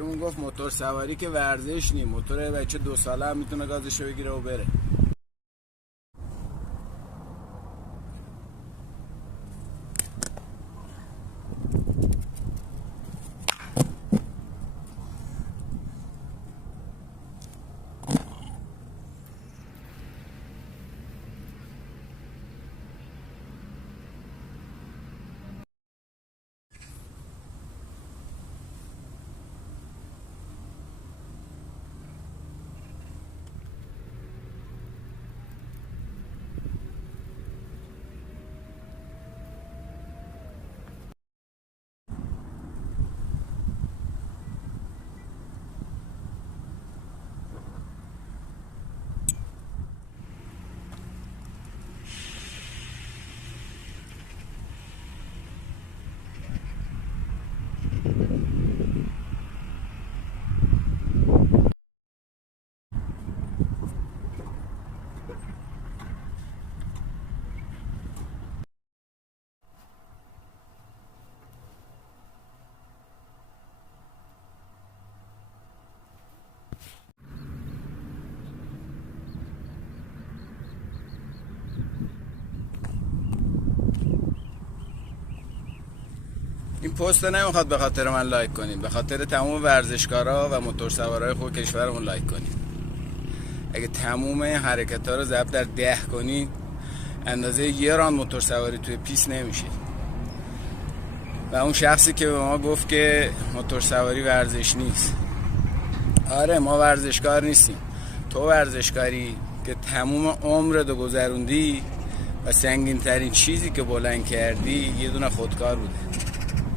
یارو گفت موتور سواری که ورزش نی، موتور بچه 2 ساله هم میتونه گازشو بگیره و بره. این پست نمیخواد به خاطر من لایک کنید، به خاطر تمام ورزشکارا و موتورسوارای خوب کشورمون لایک کنید. اگه تمام حرکت ها رو ضرب در 10 کنید، اندازه یه راند موتورسواری توی پیست نمیشه. و اون شخصی که به ما گفت که موتورسواری ورزش نیست، آره ما ورزشکار نیستیم. تو ورزشکاری که تمام عمرت گذروندی و سنگین ترین چیزی که بلند کردی یه دونه خودکار بوده.